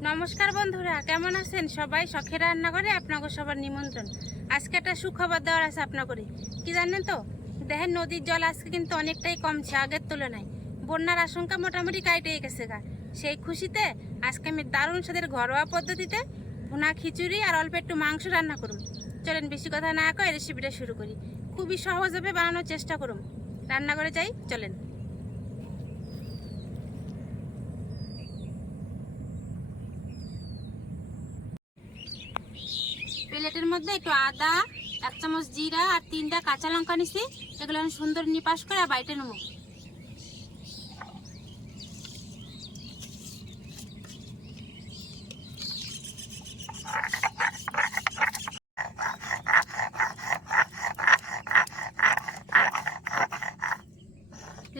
নমস্কার বন্ধুরা, কেমন আছেন সবাই? শখের রান্না করে আপনাকে সবার নিমন্ত্রণ। আজকে একটা সুখবর দেওয়ার আছে আপনাকে। কি জানেন তো? দেখেন, নদীর জল আজকে কিন্তু অনেকটাই কমছে, আগের তুলনায়। বন্যার আশঙ্কা মোটামুটি কাইটে গেছে গা। সেই খুশিতে আজকে আমি দারুণ স্বাদের ঘরোয়া পদ্ধতিতে ভুনা খিচুড়ি আর অল্প একটু মাংস রান্না করুন। চলেন, বেশি কথা না কয়ে রেসিপিটা শুরু করি। খুবই সহজভাবে বানানোর চেষ্টা করুন। রান্না করে যাই, চলেন। প্লেটের মধ্যে একটু আদা, এক চামচ জিরা আর তিনটা কাঁচা লঙ্কা নিছি। এগুলো আমি সুন্দর নিপাস করে বাইটে নেব।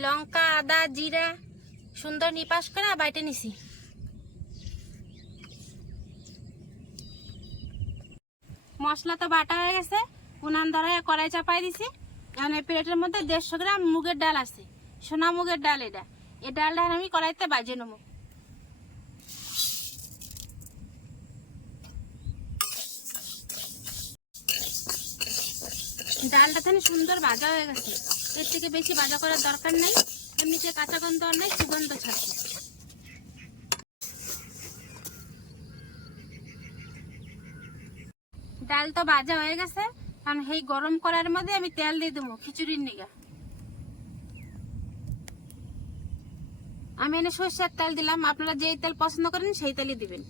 লঙ্কা, আদা, জিরা সুন্দর নিপাস করে বাইটে নিছি। মশলা তো বাটা হয়ে গেছে। উনান ধরায় কড়াই চাপাই দিছি। এখন এই প্লেটের মধ্যে দেড়শো গ্রাম মুগের ডাল আছে। সোনা মুগের ডাল এটা। এই ডালটা আমি কড়াইতে বাজে নেব। ডালটা তাহলে সুন্দর ভাজা হয়ে গেছে। এর থেকে বেশি ভাজা করার দরকার নেই। এমনিতে কাঁচা গন্ধ আর নেই, সুগন্ধ ছাড়ছে। ডাল তো ভাজা হয়ে গেছে কারণ সেই গরম করার মধ্যে আমি তেল দিয়ে দেবো খিচুড়ির নিগা। আমি এনে সর্ষের তেল দিলাম, আপনারা যেই তেল পছন্দ করেন সেই তেলই দিবেন।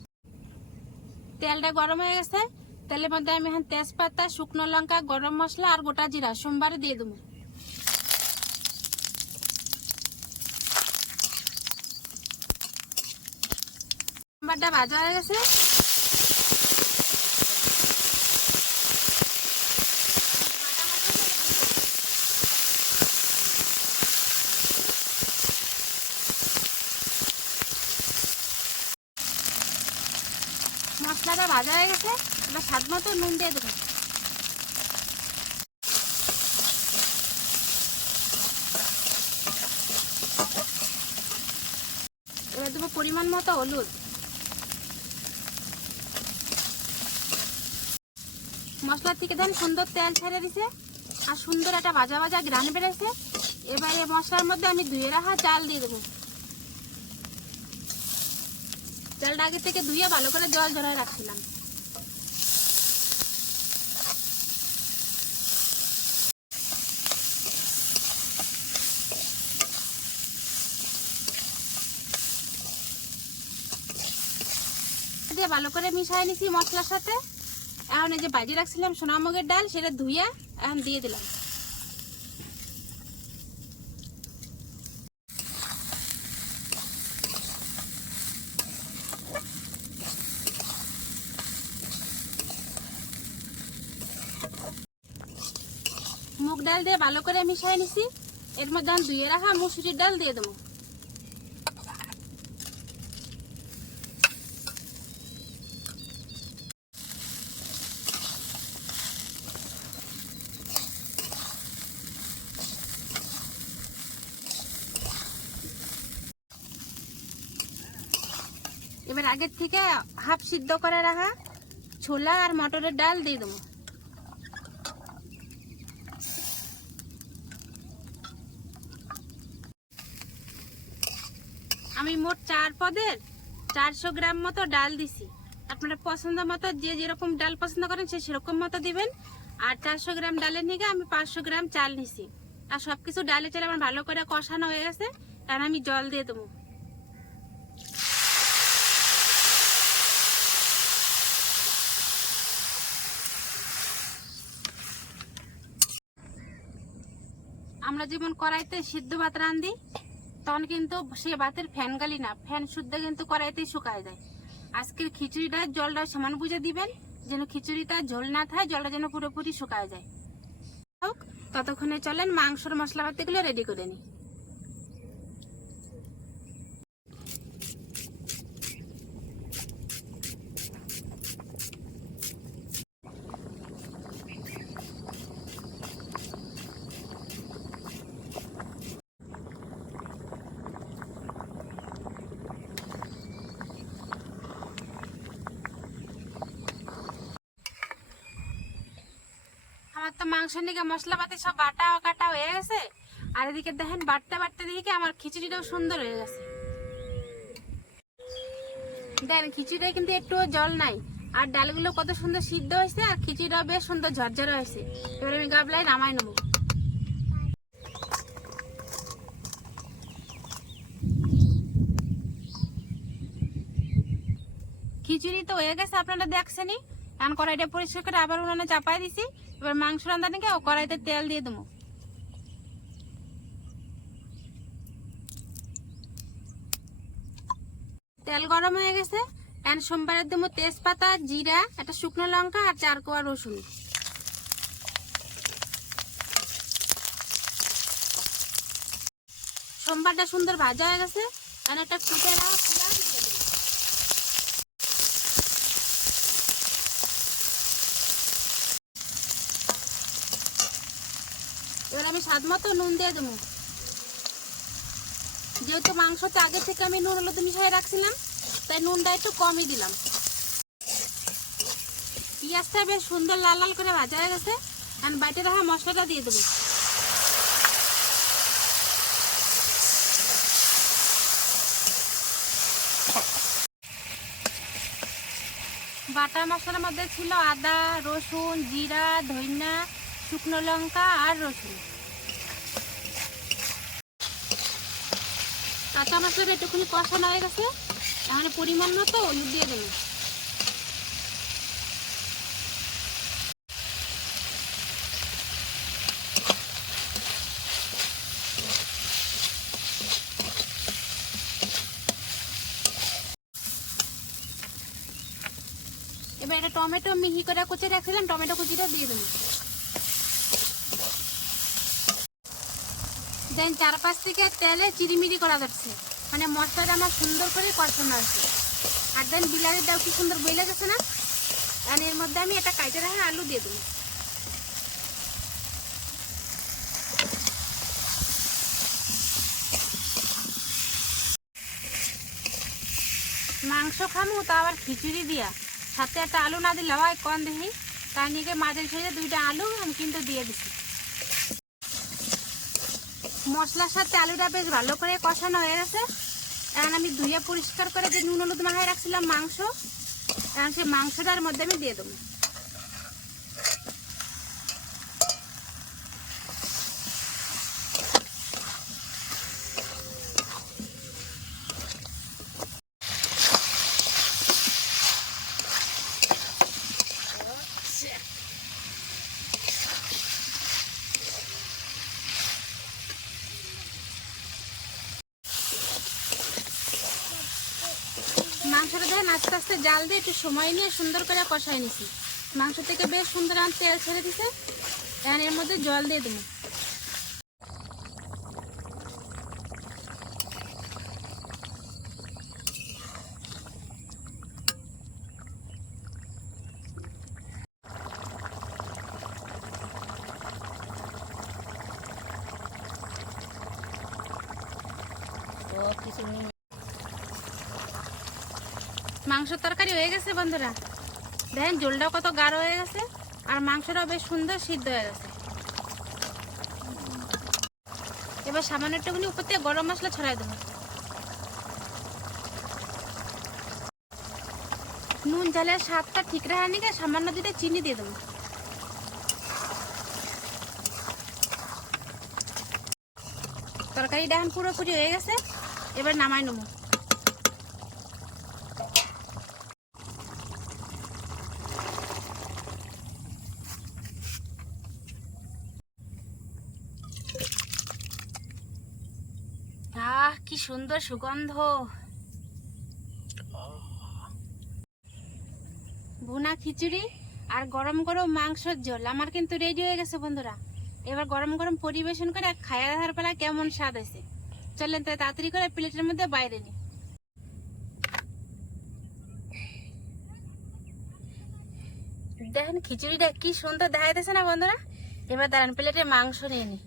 তেলটা গরম হয়ে গেছে, তেলের মধ্যে আমি এখন তেজপাতা, শুকনো লঙ্কা, গরম মশলা আর গোটা জিরা সোমবারে দিয়ে দেবো। সোমবারটা ভাজা হয়ে গেছে মশলাটা ভাজা হয়ে গেছে, এবার স্বাদ মতো নুন দিয়ে দেবো। এবার দেবো পরিমাণ মতো হলুদ। মশলার থেকে দেন সুন্দর তেল ছেড়ে দিছে, আর সুন্দর একটা ভাজা ভাজা গ্রান বেড়েছে। এবারে মশলার মধ্যে আমি ধুয়ে রাখা চাল দিয়ে দেবো। চালটা আগে থেকে ধুয়ে ভালো করে জল ঝরায় রাখছিলাম। দিয়ে ভালো করে মিশাই নিছি মশলার সাথে। এখন এই যে বাজি রাখছিলাম সোনামুগের ডাল, সেটা ধুয়ে এখন দিয়ে দিলাম মুগ ডাল দিয়ে ভালো করে মিশাই নিছি। এর মধ্যে আমি ধুয়ে রাখা মুসুরির ডাল দিয়ে দেবো। এবার আগের থেকে হাফ সিদ্ধ করে রাখা ছোলা আর মটরের ডাল দিয়ে দেবো। আমি মোট চার পদের চারশো গ্রাম মতো ডাল দিছি। আপনারা পছন্দ মতো যে যেরকম ডাল পছন্দ করেন, সে সেরকম মতো দিবেন। আর চারশো গ্রাম ডালের নিগে আমি পাঁচশো গ্রাম চাল নিছি। আর সবকিছু ডালে চালে আমার ভালো করে কষানো হয়ে গেছে কারণ আমি জল দিয়ে দেবো। আমরা যেমন কড়াইতে সিদ্ধ ভাত রান্ধি তখন কিন্তু সে বাতের ফ্যান গালি না, ফ্যান শুদ্ধ কিন্তু কড়াইতেই শুকায় যায়। আজকের খিচুড়িটা জলটা সমান বুঝে দিবেন, যেন খিচুড়িটা ঝোল না থাকে জলটা যেন পুরোপুরি শুকায় যায়। হোক, ততক্ষণে চলেন মাংসর মশলাপাতিগুলো রেডি করে নিই। তো মাংস নিয়ে মশলাপাতি সব বাটা কাটা হয়ে গেছে। আর এদিকে দেখেন বাড়তে বাড়তে দেখে আমার খিচুড়িটাও সুন্দর হয়ে গেছে। দেখেন খিচুড়িটা কিন্তু একটুও জল নাই। আর ডালগুলো কত সুন্দর সিদ্ধ হয়েছে, আর খিচুড়িটাও বেশ সুন্দর ঝরঝরে হয়েছে। এবার আমি গাবলাই নামাই নেব। খিচুড়ি তো হয়ে গেছে, আপনারা দেখছেনই। এখন কড়াইটা পরিষ্কার করে আবার উনানে চাপাই দিছি। এবার মাংস ও কড়াইতে তেল দিয়ে দেবো। তেল গরম হয়ে গেছে এখন সোমবারের দেবো তেজপাতা, জিরা, একটা শুকনো লঙ্কা আর চার কোয়া রসুন। সোমবারটা সুন্দর ভাজা হয়ে গেছে এখন একটা কুটে রাখা পেঁয়াজ দিয়ে দেবো। এবার আমি স্বাদ মতো নুন দিয়ে দেবো। যেহেতু মাংসতে আগে থেকে আমি নুন, হলুদ মিশিয়ে রাখছিলাম, তাই নুনটা একটু কমই দিলাম। পেঁয়াজটা বেশ সুন্দর লাল লাল করে ভাজা হয়ে গেছে, আর বাইটে রাখা মশলাটা দিয়ে দেবো। বাটা মশলার মধ্যে ছিল আদা, রসুন, জিরা ধইনা শুকনো লঙ্কা আর রসুন। কাঁচা মশলাটা একটুখানি কষানো হয়ে গেছে এখন পরিমাণ মতো হলুদ দিয়ে দেবো। এবার একটা টমেটো মিহি করে কুচে রাখছিলাম, টমেটো কুচিটা দিয়ে দেবো। দেন চারপাশ থেকে তেলে চিরিমিরি করা যাচ্ছে। মানে মশলাটা আমার সুন্দর করে কষানো আছে। আর দেন বিলারিটাও কি সুন্দর বইলে গেছে না? আর এর মধ্যে আমি একটা কাইটে রাখা আলু দিয়ে দেবো মাংস খামু তা আবার খিচুড়ি দিয়া। সাথে একটা আলু না দিলে হয় কম দেখি। তার নিয়ে মাঝের সাইডে দুইটা আলু আমি কিন্তু দিয়ে দিছি। মশলার সাথে আলুটা বেশ ভালো করে কষানো হয়ে গেছে। এখন আমি ধুয়ে পরিষ্কার করে যে নুন হলুদ মাখায় রাখছিলাম মাংস, এখন সেই মাংসটার মধ্যে আমি দিয়ে দেবো। মাংসটা দেখেন আস্তে আস্তে জাল দিয়ে একটু সময় নিয়ে সুন্দর করে কষাই নিছি। মাংস থেকে বেশ সুন্দর আর তেল ছেড়ে দিছে। এখন এর মধ্যে জল দিয়ে দেবো। মাংস তরকারি হয়ে গেছে বন্ধুরা। দেখেন, ঝোলটাও কত গাঢ় হয়ে গেছে, আর মাংসটাও বেশ সুন্দর সিদ্ধ হয়ে গেছে। এবার সামান্য একটুখানি উপর থেকে গরম মশলা ছড়াই দেবো। নুন ঝালের স্বাদটা ঠিক রাখা নিকে সামান্য দিতে চিনি দিয়ে দেবো। তরকারি ডান পুরোপুরি হয়ে গেছে, এবার নামাই নেব। আহ, কি সুন্দর সুগন্ধ। ভুনা খিচুড়ি আর গরম গরম মাংসের ঝোল। আমার কিন্তু রেডি হয়ে গেছে বন্ধুরা। এবার গরম গরম পরিবেশন করে খায়া দেওয়ার বেলা কেমন স্বাদ আছে চলেন তাই তাড়াতাড়ি করে প্লেটের মধ্যে বাইরে নি। দেখেন খিচুড়িটা কি সুন্দর দেখা যাচ্ছে না বন্ধুরা? এবার দাঁড়ান, প্লেটে মাংস নিয়ে নি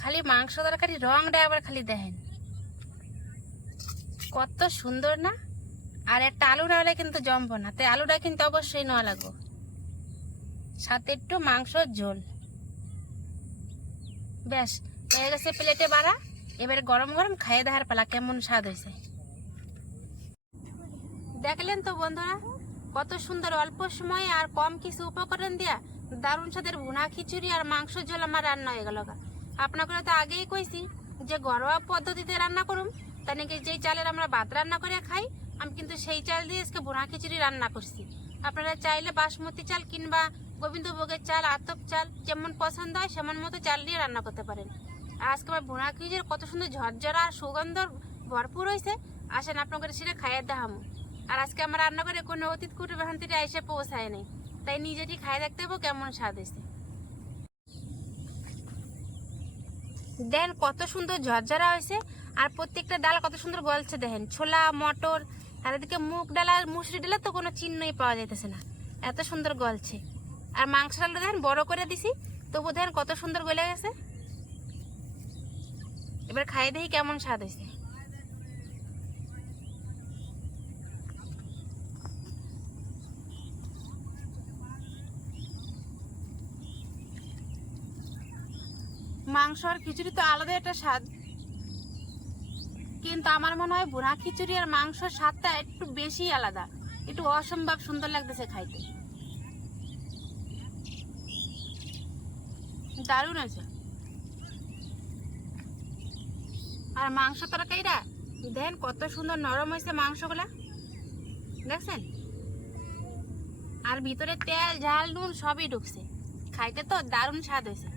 খালি মাংস তরকারি রংটা আবার খালি দেখেন। কত সুন্দর না? আর একটা আলু না হলে কিন্তু জমবো না। তাই আলুটা কিন্তু অবশ্যই নেওয়া লাগবো। সাথে একটু মাংসর ঝোল। ব্যাস, হয়ে গেছে প্লেটে বাড়া। এবারে গরম গরম খাইয়ে দেওয়ার পালা কেমন স্বাদ হয়েছে। দেখলেন তো বন্ধুরা, কত সুন্দর অল্প সময়ে আর কম কিছু উপকরণ দিয়া দারুণ স্বাদের ভুনা খিচুড়ি আর মাংস ঝোল আমার রান্না হয়ে গেল আপনাকে তো আগেই কইছি যে ঘরোয়া পদ্ধতিতে রান্না করুম। তার নাকি যেই চালের আমরা ভাত রান্না করে খাই, আমি কিন্তু সেই চাল দিয়ে আজকে ভুনা খিচুড়ি রান্না করছি। আপনারা চাইলে বাসমতি চাল কিংবা গোবিন্দভোগের চাল, আতপ চাল, যেমন পছন্দ হয় সেমন মতো চাল দিয়ে রান্না করতে পারেন। আর আজকে আমার ভুনা খিচুড়ি কত সুন্দর ঝরঝরা আর সুগন্ধ ভরপুর হয়েছে আসেন আপনাদের সেটা খাইয়ে দেখামো। আর আজকে আমার রান্না করে কোনো অতীত কুটুম এখান থেকে এসে পৌঁছায় নেই, তাই নিজেটি খাই দেখতে হব কেমন স্বাদ হয়েছে দেন কত সুন্দর ঝরঝরা হয়েছে, আর প্রত্যেকটা ডাল কত সুন্দর গলছে দেখেন, ছোলা, মটর, আর এদিকে মুগ ডাল আর মুসুরি ডালে তো কোনো চিহ্নই পাওয়া যাইতেছে না, এত সুন্দর গলছে। আর মাংস ডালটা দেখেন বড় করে দিছি, তবু দেখেন কত সুন্দর গলে গেছে। এবার খাইয়ে দেখি কেমন স্বাদ হয়েছে। মাংস আর খিচুড়ি তো আলাদা একটা স্বাদ। কিন্তু আমার মনে হয় বুড়া খিচুড়ি আর মাংসর স্বাদটা একটু বেশি আলাদা। একটু অসম্ভব সুন্দর লাগতেছে খাইতে। দারুণ আছে আর মাংস তরকারিটা, দেখেন কত সুন্দর নরম হয়েছে মাংসগুলা। দেখছেন? আর ভিতরে তেল, ঝাল, নুন সবই ঢুকছে। খাইতে তো দারুণ স্বাদ হয়েছে।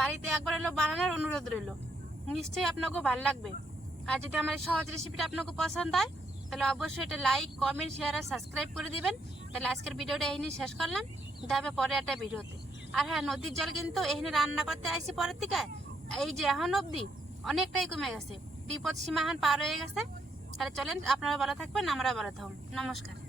বাড়িতে একবার এলো, বানানোর অনুরোধ রইল। নিশ্চয়ই আপনাকেও ভালো লাগবে। আর যদি আমার সহজ রেসিপিটা আপনাকে পছন্দ হয়, তাহলে অবশ্যই এটা লাইক কমেন্ট শেয়ার আর সাবস্ক্রাইব করে দিবেন। তাহলে আজকের ভিডিওটা এই নিয়ে শেষ করলাম। যাবে পরে একটা ভিডিওতে। আর হ্যাঁ নদীর জল কিন্তু এখানে রান্না করতে আসি পরের থেকে এই যে এখন অবধি অনেকটাই কমে গেছে। বিপদ সীমাহান পার হয়ে গেছে। তাহলে চলেন, আপনারা ভালো থাকবেন আমরা ভালো থাকুন। নমস্কার।